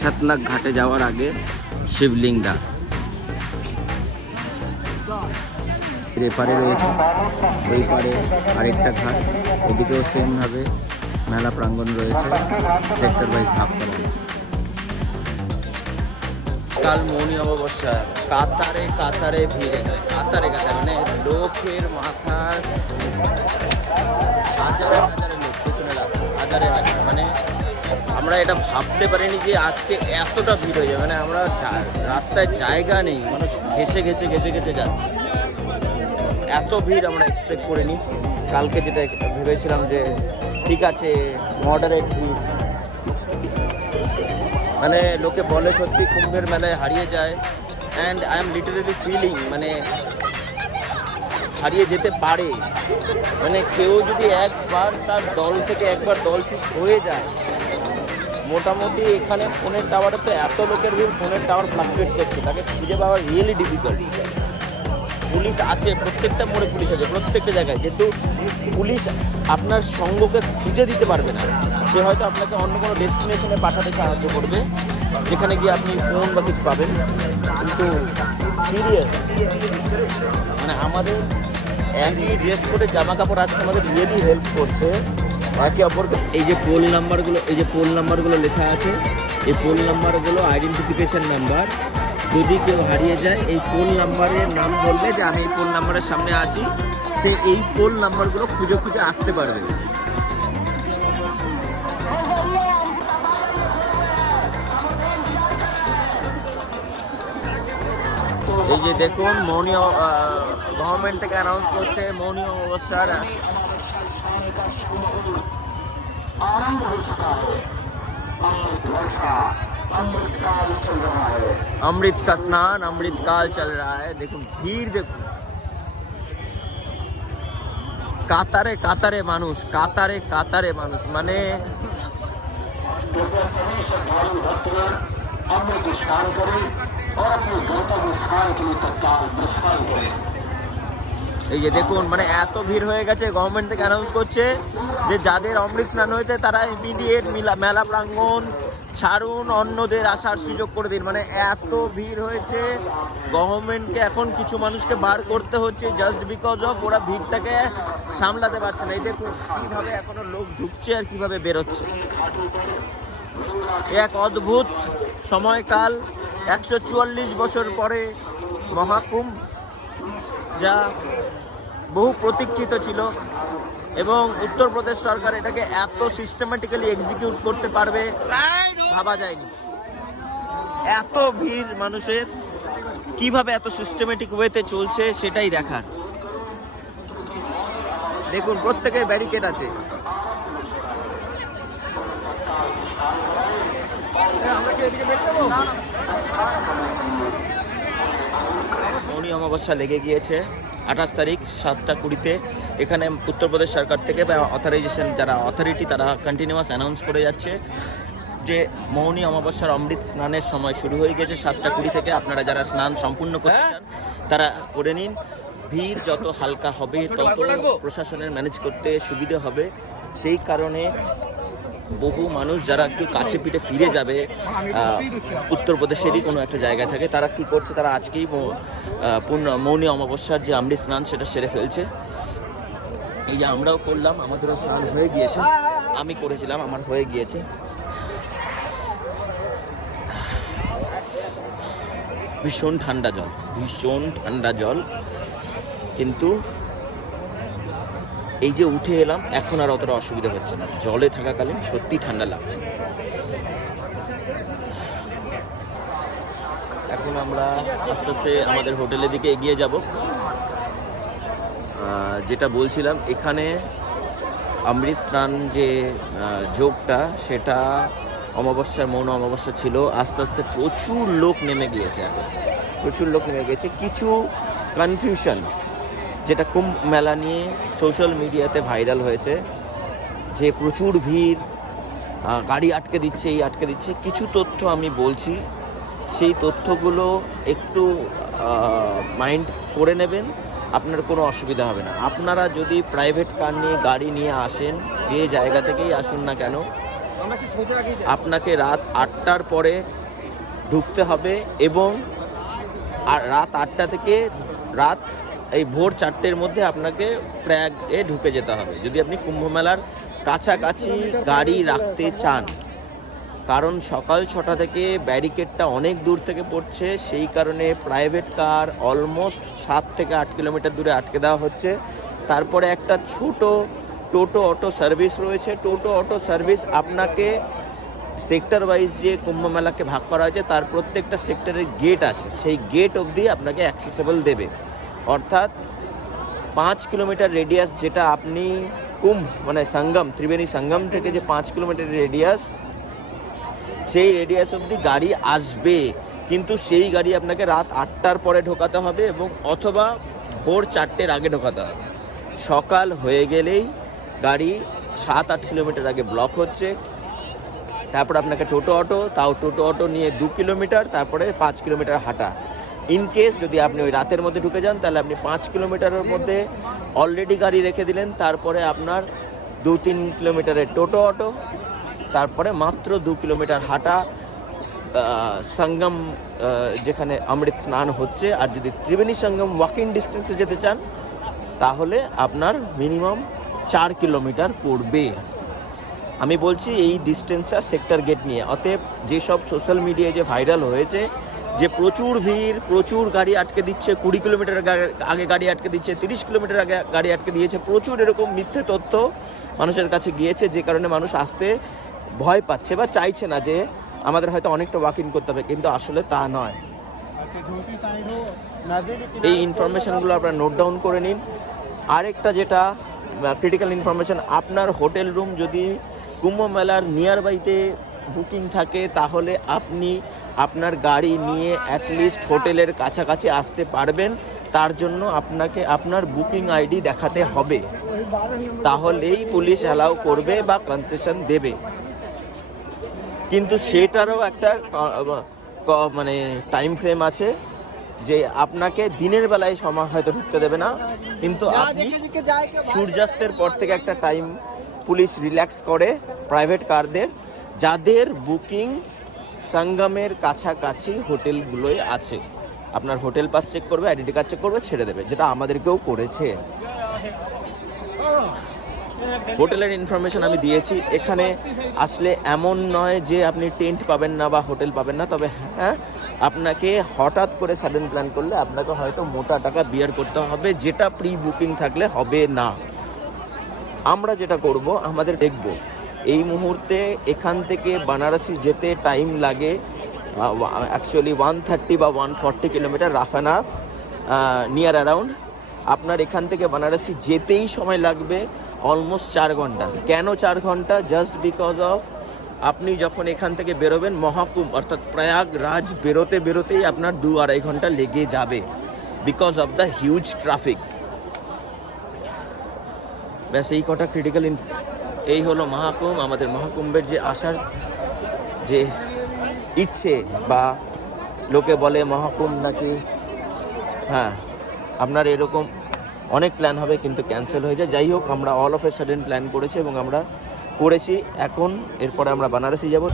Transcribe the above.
সাতলাখ ঘাটে যাওয়ার আগে শিবলিঙ্গটা এপারে রয়েছে ওই পারে আরেকটা ঘাট ওদিকেও সেম ভাবে মেলা প্রাঙ্গণ রয়েছে সেক্টর ওয়াইজ ভাগ করা কাল মৌনি অমাবস্যা। কাতারে কাতারে ভিড় কাতারে কাতারে মানে লোকের মাথার হাজারে হাজারে লোক, পেছনে রাস্তা, হাজারে হাজারে। মানে আমরা এটা ভাবতে পারিনি যে আজকে এতটা ভিড় হয়ে যাবে। মানে আমরা রাস্তায় জায়গা নেই, মানুষ ঘেসে ঘেসে ঘেসে ঘেসে যাচ্ছে। এত ভিড় আমরা এক্সপেক্ট করিনি। কালকে যেটা ভেবেছিলাম যে, ঠিক আছে মডারেট ভিড়। মানে লোকে বলে সত্যি কুম্ভের মেলায় হারিয়ে যায়। And I am literally feeling মানে হারিয়ে যেতে পারে। মানে কেউ যদি একবার তার দল থেকে একবার দল ঠিক হয়ে যায়, মোটামুটি এখানে ফোনের টাওয়ারে তো এত লোকের ভিড়, ফোনের টাওয়ার ফ্লাকচুয়েট করছে। তাকে খুঁজে পাওয়া রিয়েলি ডিফিকাল্ট পুলিশ আছে, প্রত্যেকটা মোড়ে পুলিশ আছে, প্রত্যেকটা জায়গায়। কিন্তু পুলিশ আপনার সঙ্গকে খুঁজে দিতে পারবে না। সে হয়তো আপনাকে অন্য কোনো ডেস্টিনেশনে পাঠাতে সাহায্য করবে, যেখানে গিয়ে আপনি ফোন বা কিছু পাবেন। কিন্তু সিরিয়াস মানে আমাদের একই ড্রেস করে জামা কাপড় আজকে আমাদের রিয়েলি হেল্প করছে। একে অপরকে এই যে পোল নাম্বারগুলো এই যে পোল নাম্বারগুলো লেখা আছে, এই পোল নাম্বারগুলো আইডেন্টিফিকেশন নাম্বার যদি কেউ হারিয়ে যায়, এই পোল নাম্বারের নাম বললে যে আমি এই পোল নাম্বারের সামনে আছি, সে এই পোল নাম্বারগুলো খুঁজে খুঁজে আসতে পারবে। এই যে দেখুন মৌনী গভর্নমেন্ট থেকে অ্যানাউন্স করছে মৌনী অবস্থার आरंभ हो चुका है अमृत वर्षा अमृत काल चल रहा है अमृत का स्नान अमृत काल चल रहा है দেখুন ভিড় দেখুন কাতারে কাতারে মানুষ কাতারে কাতারে মানুষ মানে कृपया सभी श्रद्धालु भक्तगण अमृत स्नान करें और अपने गंतव्य स्थान के लिए तत्काल प्रस्थान करें এই যে দেখুন মানে এত ভিড় হয়ে গেছে গভর্নমেন্ট থেকে অ্যানাউন্স করছে যে যাদের অমৃত স্নান হয়েছে তারা ইমিডিয়েট মেলা প্রাঙ্গণ ছাড়ুন অন্যদের আসার সুযোগ করে দিন মানে এত ভিড় হয়েছে গভর্নমেন্টকে এখন কিছু মানুষকে বার করতে হচ্ছে জাস্ট বিকজ অফ ওরা ভিড়টাকে সামলাতে পারছে না এই দেখুন কীভাবে এখনো লোক ঢুকছে আর কিভাবে বেরোচ্ছে এ এক অদ্ভুত সময়কাল একশো চুয়াল্লিশ বছর পরে মহাকুম্ভ যা বহু প্রতীক্ষিত ছিল এবং উত্তরপ্রদেশ সরকার এটাকে এত সিস্টেমেটিক্যালি এক্সিকিউট করতে পারবে ভাবা যায়নি। এত ভিড় মানুষের, কীভাবে এত সিস্টেমেটিক ওয়েতে চলছে সেটাই দেখার। দেখুন, প্রত্যেকের ব্যারিকেড আছে। মৌনী অমাবস্যা লেগে গিয়েছে। আঠাশ তারিখ সাতটা কুড়িতে এখানে উত্তরপ্রদেশ সরকার থেকে বা অথরাইজেশন যারা অথরিটি তারা কন্টিনিউয়াস অ্যানাউন্স করে যাচ্ছে যে মৌনী অমাবস্যার অমৃত স্নানের সময় শুরু হয়ে গেছে। সাতটা কুড়ি থেকে আপনারা যারা স্নান সম্পূর্ণ করতে চান তারা করে নিন। ভিড় যত হালকা হবে তত প্রশাসনের ম্যানেজ করতে সুবিধে হবে। সেই কারণে বহু মানুষ যারা একটু কাছে পিঠে ফিরে যাবে উত্তরপ্রদেশেরই কোনো একটা জায়গায় থাকে, তারা কি করছে? তারা আজকেই পূর্ণ, মৌনী অমাবস্যার যে অমৃত স্নান সেটা সেরে ফেলছে। এই যে আমরাও করলাম, আমাদেরও স্নান হয়ে গিয়েছে। আমি করেছিলাম, আমার হয়ে গিয়েছে। ভীষণ ঠান্ডা জল, ভীষণ ঠান্ডা জল। কিন্তু এই যে উঠে এলাম, এখন আর অতটা অসুবিধা হচ্ছে না। জলে থাকাকালীন সত্যি ঠান্ডা লাগছে। এখন আমরা আস্তে আস্তে আমাদের হোটেলের দিকে এগিয়ে যাব। যেটা বলছিলাম, এখানে অমৃত স্নান যে যোগটা, সেটা অমাবস্যার মৌন অমাবস্যা ছিল। আস্তে আস্তে প্রচুর লোক নেমে গিয়েছে এখন। প্রচুর লোক নেমে গেছে কিছু কনফিউশন যেটা কুম্ভ মেলা নিয়ে সোশ্যাল মিডিয়াতে ভাইরাল হয়েছে যে প্রচুর ভিড় গাড়ি আটকে দিচ্ছে এই আটকে দিচ্ছে কিছু তথ্য আমি বলছি। সেই তথ্যগুলো একটু মাইন্ড করে নেবেন আপনার কোনো অসুবিধা হবে না। আপনারা যদি প্রাইভেট কার নিয়ে গাড়ি নিয়ে আসেন যে জায়গা থেকেই আসুন না কেন আপনাকে রাত আটটার পরে ঢুকতে হবে এবং আর রাত আটটা থেকে রাত এই ভোর চারটের মধ্যে আপনাকে প্রয়াগে ঢুকে যেতে হবে। যদি আপনি কুম্ভ মেলার কাছাকাছি গাড়ি রাখতে চান, কারণ সকাল ছটা থেকে ব্যারিকেডটা অনেক দূর থেকে পড়ছে, সেই কারণে প্রাইভেট কার অলমোস্ট সাত থেকে আট কিলোমিটার দূরে আটকে দেওয়া হচ্ছে। তারপরে একটা ছোট টোটো অটো সার্ভিস রয়েছে। টোটো অটো সার্ভিস আপনাকে সেক্টর ওয়াইজ যে কুম্ভ মেলাকে ভাগ করা হয়েছে, তার প্রত্যেকটা সেক্টরের গেট আছে। সেই গেট অবধি আপনাকে অ্যাক্সেসেবল দেবে। অর্থাৎ পাঁচ কিলোমিটার রেডিয়াস যেটা আপনি কুম্ভ মানে সঙ্গম, ত্রিবেণী সঙ্গম থেকে যে পাঁচ কিলোমিটার রেডিয়াস সেই রেডিয়াস অবধি গাড়ি আসবে। কিন্তু সেই গাড়ি আপনাকে রাত আটটার পরে ঢোকাতে হবে এবং অথবা ভোর চারটের আগে ঢোকাতে হবে। সকাল হয়ে গেলেই গাড়ি সাত আট কিলোমিটার আগে ব্লক হচ্ছে। তারপর আপনাকে টোটো অটো, তাও টোটো অটো নিয়ে দু কিলোমিটার, তারপরে পাঁচ কিলোমিটার হাঁটা। ইন কেস যদি আপনি ওই রাতের মধ্যে ঢুকে যান, তাহলে আপনি পাঁচ কিলোমিটারের মধ্যে অলরেডি গাড়ি রেখে দিলেন। তারপরে আপনার দু তিন কিলোমিটারের টোটো অটো, তারপরে মাত্র দু কিলোমিটার হাঁটা সঙ্গম যেখানে অমৃত স্নান হচ্ছে। আর যদি ত্রিবেণী সঙ্গম ওয়াকিং ডিস্টেন্সে যেতে চান, তাহলে আপনার মিনিমাম চার কিলোমিটার পড়বে। আমি বলছি এই ডিস্টেন্সটা সেক্টর গেট নিয়ে। অতএব যেসব সোশ্যাল মিডিয়ায় যে ভাইরাল হয়েছে যে প্রচুর ভিড়, প্রচুর গাড়ি আটকে দিচ্ছে, কুড়ি কিলোমিটার আগে গাড়ি আটকে দিচ্ছে, তিরিশ কিলোমিটার আগে গাড়ি আটকে দিয়েছে, প্রচুর এরকম মিথ্যে তথ্য মানুষের কাছে গিয়েছে, যে কারণে মানুষ আসতে ভয় পাচ্ছে বা চাইছে না যে আমাদের হয়তো অনেকটা ওয়াক ইন করতে হবে, কিন্তু আসলে তা নয়। এই ইনফরমেশনগুলো আপনারা নোট ডাউন করে নিন। আরেকটা যেটা ক্রিটিক্যাল ইনফরমেশন আপনার হোটেল রুম যদি কুম্ভ মেলার নিয়ার বাইতে বুকিং থাকে, তাহলে আপনি আপনার গাড়ি নিয়ে অ্যাটলিস্ট হোটেলের কাছাকাছি আসতে পারবেন। তার জন্য আপনাকে আপনার বুকিং আইডি দেখাতে হবে। তাহলেই পুলিশ অ্যালাউ করবে বা কনসেশন দেবে। কিন্তু সেটারও একটা মানে টাইম ফ্রেম আছে যে আপনাকে দিনের বেলায় সময় হয়তো ঢুকতে দেবে না। কিন্তু আপনি সূর্যাস্তের পর থেকে একটা টাইম পুলিশ রিল্যাক্স করে প্রাইভেট কারদের যাদের বুকিং সঙ্গমের কাছাকাছি হোটেলগুলোয় আছে। আপনার হোটেল পাস চেক করবে আইডেন্টি কার্ড চেক করবে, ছেড়ে দেবে, যেটা আমাদেরকেও করেছে। হোটেলের ইনফরমেশন আমি দিয়েছি। এখানে আসলে এমন নয় যে আপনি টেন্ট পাবেন না বা হোটেল পাবেন না, তবে হ্যাঁ আপনাকে হঠাৎ করে সাডেন প্ল্যান করলে আপনাকে হয়তো মোটা টাকা বিয়ার করতে হবে, যেটা প্রি বুকিং থাকলে হবে না। আমরা যেটা করব, আমাদের দেখব। এই মুহূর্তে এখান থেকে বানারসি যেতে টাইম লাগে অ্যাকচুয়ালি ওয়ান থার্টি বা one forty kilometre rough and half near around আপনার এখান থেকে বানারসি যেতেই সময় লাগবে অলমোস্ট চার ঘণ্টা। কেন চার ঘণ্টা? জাস্ট বিকজ অফ আপনি যখন এখান থেকে বেরোবেন, মহাকুম্ভ, অর্থাৎ প্রয়াগরাজ বেরোতে বেরোতেই আপনার দু আড়াই ঘণ্টা লেগে যাবে because of the huge traffic ব্যাস, এই কটা ক্রিটিক্যাল এই হলো মহাকুম্ভ, আমাদের মহাকুম্ভের যে আসার যে ইচ্ছে বা লোকে বলে মহাকুম্ভ নাকি হ্যাঁ আপনার এরকম অনেক প্ল্যান হবে কিন্তু ক্যান্সেল হয়ে যায়। যাই হোক, আমরা all of a sudden plan করেছি এবং আমরা করেছি। এখন এরপরে আমরা বানারসি যাব।